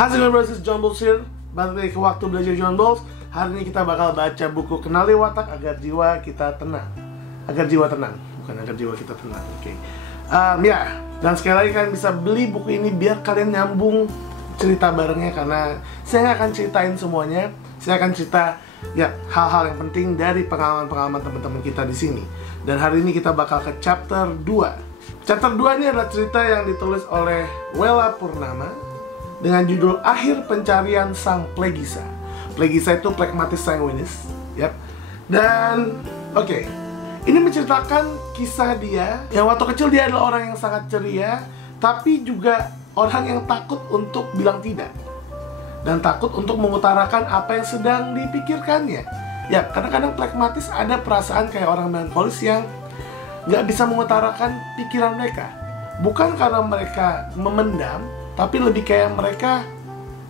How's it John Balls here. Balik lagi ke waktu belajar John Balls. Hari ini kita bakal baca buku Kenali Watak Agar Jiwa Kita Tenang. Agar jiwa tenang, bukan agar jiwa kita tenang. Oke. Ya, dan sekali lagi kalian bisa beli buku ini biar kalian nyambung cerita barengnya, karena saya nggak akan ceritain semuanya. Saya akan cerita ya hal-hal yang penting dari pengalaman-pengalaman teman-teman kita di sini. Dan hari ini kita bakal ke chapter 2. Chapter 2 ini adalah cerita yang ditulis oleh Wela Purnama dengan judul Akhir Pencarian Sang Plegisa. Plegisa itu Phlegmatis Sanguinis, yep. Dan oke, ini menceritakan kisah dia yang waktu kecil dia adalah orang yang sangat ceria, tapi juga orang yang takut untuk bilang tidak, dan takut untuk mengutarakan apa yang sedang dipikirkannya. Ya, kadang-kadang phlegmatis ada perasaan kayak orang melankolis yang nggak bisa mengutarakan pikiran mereka. Bukan karena mereka memendam, tapi lebih kayak mereka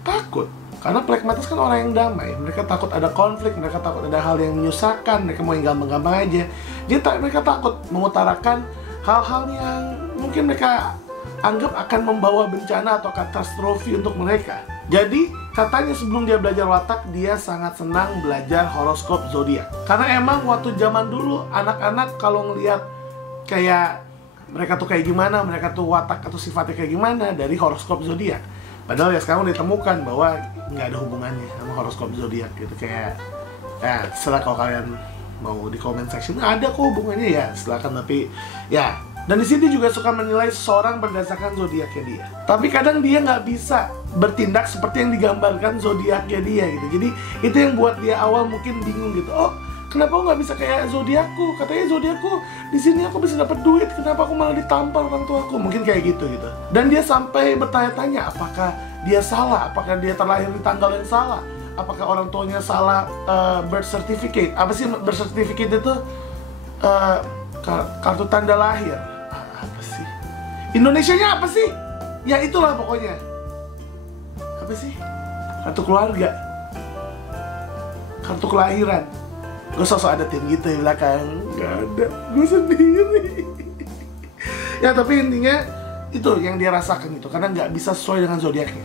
takut. Karena phlegmatis kan orang yang damai. Mereka takut ada konflik, mereka takut ada hal yang menyusahkan, mereka mau yang gampang-gampang aja. Mereka takut mengutarakan hal-hal yang mungkin mereka anggap akan membawa bencana atau katastrofi untuk mereka. Jadi, katanya sebelum dia belajar watak, dia sangat senang belajar horoskop zodiak. Karena emang waktu zaman dulu, anak-anak kalau ngelihat kayak mereka tuh kayak gimana, mereka tuh watak atau sifatnya kayak gimana dari horoskop zodiak. Padahal ya sekarang ditemukan bahwa nggak ada hubungannya sama horoskop zodiak gitu. Kayak setelah kalau kalian mau di comment section ada kok hubungannya, ya silakan. Tapi ya, dan di sini juga suka menilai seseorang berdasarkan zodiaknya dia. Tapi kadang dia nggak bisa bertindak seperti yang digambarkan zodiaknya dia gitu. Jadi itu yang buat dia awal mungkin bingung gitu. Oh, kenapa aku nggak bisa kayak zodiakku? Katanya zodiakku di sini aku bisa dapat duit. Kenapa aku malah ditampar orang tuaku? Mungkin kayak gitu. Dan dia sampai bertanya-tanya, apakah dia salah? Apakah dia terlahir di tanggal yang salah? Apakah orang tuanya salah birth certificate? Apa sih birth certificate itu? Kartu tanda lahir. Apa sih? Indonesianya apa sih? Ya itulah pokoknya. Apa sih? Kartu keluarga. Kartu kelahiran. Gue sosok ada tim gitu di belakang. Gak ada, gue sendiri. Ya tapi intinya itu yang dia rasakan gitu, karena nggak bisa sesuai dengan zodiaknya.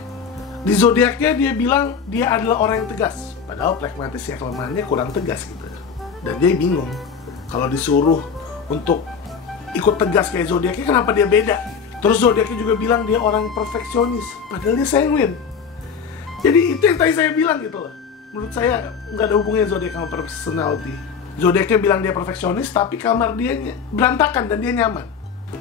Di zodiaknya dia bilang dia adalah orang yang tegas, padahal phlegmatis ya kelemahannya kurang tegas gitu. Dan dia bingung kalau disuruh untuk ikut tegas kayak zodiaknya, kenapa dia beda. Terus zodiaknya juga bilang dia orang perfeksionis, padahal dia sanguin. Jadi itu yang tadi saya bilang gitu loh. Menurut saya nggak ada hubungannya zodiak sama personality. Zodiaknya bilang dia perfeksionis, tapi kamar dia berantakan dan dia nyaman.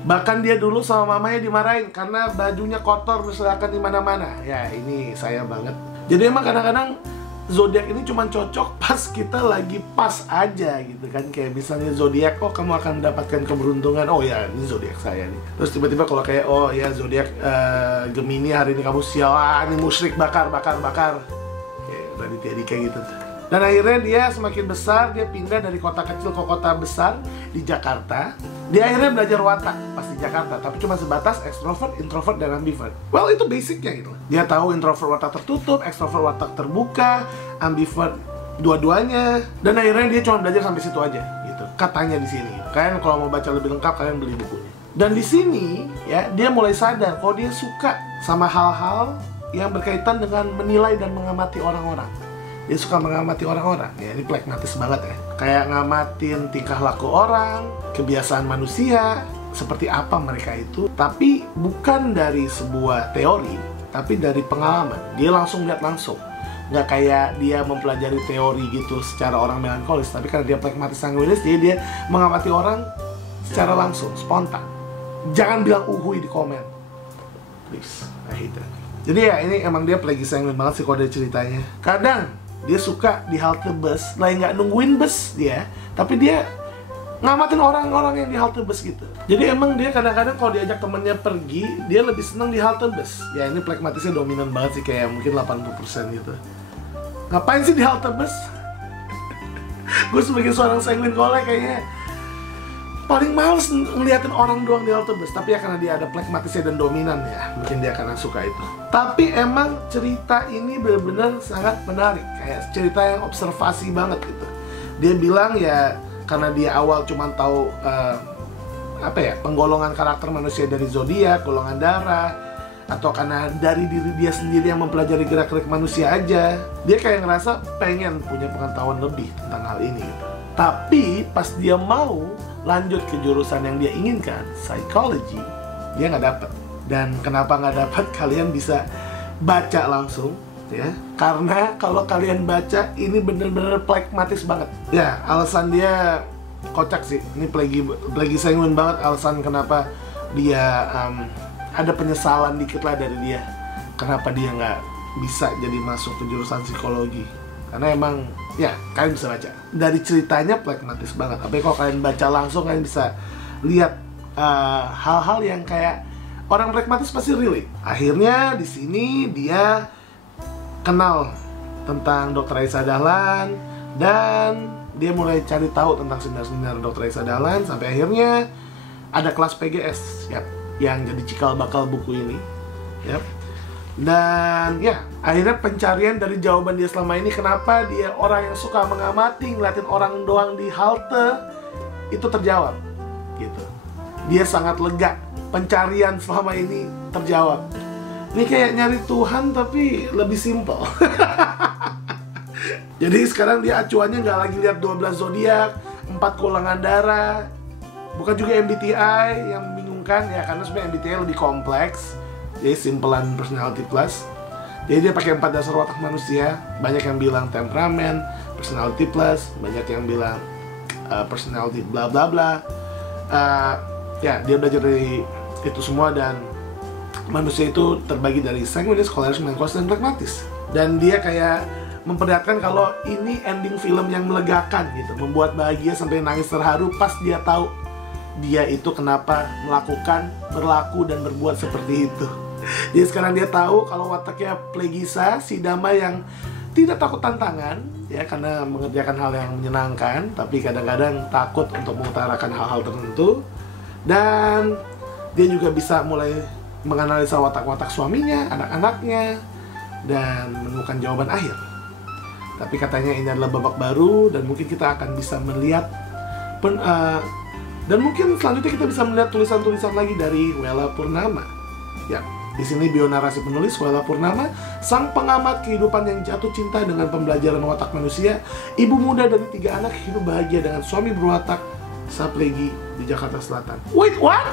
Bahkan dia dulu sama mamanya dimarahin karena bajunya kotor berserakan di mana-mana. Ya ini saya banget. Jadi emang kadang-kadang zodiak ini cuma cocok pas kita lagi pas aja gitu kan. Kayak misalnya zodiak, oh kamu akan mendapatkan keberuntungan. Oh ya ini zodiak saya nih. Terus tiba-tiba kalau kayak oh ya zodiak Gemini, hari ini kamu sial, ini musyrik bakar. Raditya Dika gitu. Dan akhirnya dia semakin besar, dia pindah dari kota kecil ke kota besar di Jakarta. Dia akhirnya belajar watak pas di Jakarta, tapi cuma sebatas extrovert, introvert, dan ambivert. Well, itu basicnya gitu. Dia tahu introvert watak tertutup, extrovert watak terbuka, ambivert dua-duanya. Dan akhirnya dia cuma belajar sampai situ aja gitu. Katanya di sini. Kalian kalau mau baca lebih lengkap, kalian beli bukunya. Dan di sini ya, dia mulai sadar kalau dia suka sama hal-hal yang berkaitan dengan menilai dan mengamati orang-orang. Dia suka mengamati orang-orang. Ya ini phlegmatis banget ya. Kayak ngamatin tingkah laku orang, kebiasaan manusia, seperti apa mereka itu. Tapi bukan dari sebuah teori, tapi dari pengalaman. Dia langsung lihat langsung. Nggak kayak dia mempelajari teori gitu secara orang melankolis. Tapi karena dia phlegmatis sanguinis, jadi dia mengamati orang secara langsung, spontan. Jangan bilang uhui di komen. Please, I hate that. Jadi ya ini emang dia plagi sanguin banget sih kalau dia ceritanya. Kadang dia suka di halte bus, lagi nggak nungguin bus dia, tapi dia ngamatin orang-orang yang di halte bus gitu. Jadi emang dia kadang-kadang kalau diajak temennya pergi, dia lebih seneng di halte bus. Ya ini phlegmatisnya dominan banget sih, kayak mungkin 80% gitu. Ngapain sih di halte bus? Gue sebagai seorang sanguin kolek kayaknya paling males ngeliatin orang doang di halte bus. Tapi ya karena dia ada phlegmatisnya dan dominan ya, mungkin dia akan suka itu. Tapi emang cerita ini benar-benar sangat menarik. Kayak cerita yang observasi banget gitu. Dia bilang ya karena dia awal cuma tahu penggolongan karakter manusia dari zodiak, golongan darah, atau karena dari diri dia sendiri yang mempelajari gerak-gerik manusia aja, dia kayak ngerasa pengen punya pengetahuan lebih tentang hal ini gitu. Tapi pas dia mau lanjut ke jurusan yang dia inginkan, psychology, dia nggak dapet. Dan kenapa nggak dapet? Kalian bisa baca langsung ya, karena kalau kalian baca ini bener-bener pragmatis banget ya. Alasan dia kocak sih, ini lagi sanguin banget alasan kenapa dia ada penyesalan dikit lah dari dia, kenapa dia nggak bisa jadi masuk ke jurusan psikologi. Karena emang ya kalian bisa baca dari ceritanya pragmatis banget. Tapi kalau kalian baca langsung kalian bisa lihat hal-hal yang kayak orang pragmatis pasti relate. Akhirnya di sini dia kenal tentang Dr. Raisa Dahlan dan dia mulai cari tahu tentang seminar-seminar Dr. Raisa Dahlan sampai akhirnya ada kelas PGS ya, yang jadi cikal bakal buku ini ya. Dan ya akhirnya pencarian dari jawaban dia selama ini, kenapa dia orang yang suka mengamati, ngeliatin orang doang di halte, itu terjawab gitu. Dia sangat lega, pencarian selama ini terjawab. Ini kayak nyari Tuhan tapi lebih simpel. Jadi sekarang dia acuannya nggak lagi lihat 12 zodiak, 4 golongan darah, bukan juga MBTI yang membingungkan ya, karena sebenarnya MBTI lebih kompleks. Jadi simpelan personality plus. Jadi dia pakai 4 dasar watak manusia. Banyak yang bilang temperamen, personality plus, banyak yang bilang personality bla bla bla. Ya dia belajar dari itu semua, dan manusia itu terbagi dari sanguinis, choleric, melankolis, dan pragmatis. Dan dia kayak memperlihatkan kalau ini ending film yang melegakan gitu, membuat bahagia sampai nangis terharu pas dia tahu dia itu kenapa melakukan, berlaku, dan berbuat seperti itu. Jadi sekarang dia tahu kalau wataknya Plegisa, si damai yang tidak takut tantangan ya, karena mengerjakan hal yang menyenangkan, tapi kadang-kadang takut untuk mengutarakan hal-hal tertentu. Dan dia juga bisa mulai menganalisa watak-watak suaminya, anak-anaknya, dan menemukan jawaban akhir. Tapi katanya ini adalah babak baru, dan mungkin kita akan bisa melihat dan mungkin selanjutnya kita bisa melihat tulisan-tulisan lagi dari Wela Purnama. Ya, di sini bionarasi penulis Wela Purnama, sang pengamat kehidupan yang jatuh cinta dengan pembelajaran watak manusia, ibu muda dari 3 anak, hidup bahagia dengan suami berwatak Saplegi di Jakarta Selatan. Wait, what?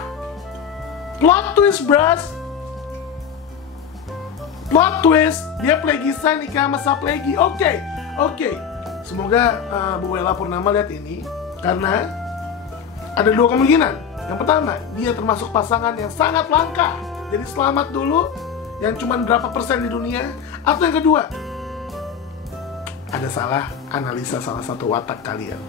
Plot twist, bros. Plot twist, dia Plegisa nikah sama Saplegi. Oke. Semoga Bu Wela Purnama lihat ini, karena ada 2 kemungkinan. Yang pertama, dia termasuk pasangan yang sangat langka, jadi selamat dulu, yang cuma berapa persen di dunia. Atau yang kedua, ada salah analisa salah satu watak kalian.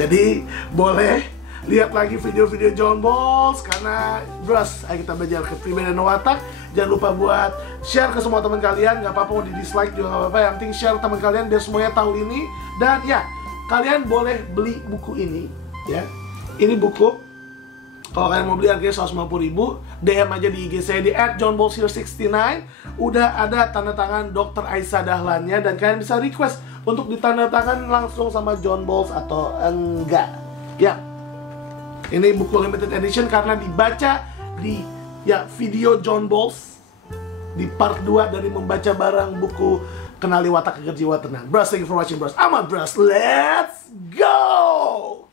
Jadi boleh lihat lagi video-video John Balls, karena bros, ayo kita belajar kepribadian watak. Jangan lupa buat share ke semua teman kalian. Gak apa-apa mau di dislike juga gak apa-apa, yang penting share ke teman kalian biar semuanya tahu ini. Dan ya, kalian boleh beli buku ini ya. Ini buku, kalau kalian mau beli harganya 150.000, DM aja di IG saya di @johnballshere69. Udah ada tanda tangan Dr. Aisa Dahlannya, dan kalian bisa request untuk ditandatangan langsung sama John Balls atau enggak. Ya, ini buku limited edition karena dibaca di video John Balls di part 2 dari membaca barang buku Kenali Watak Agar Jiwa Tenang. Bros, thank you for watching, bros. I'm on, bros. Let's go!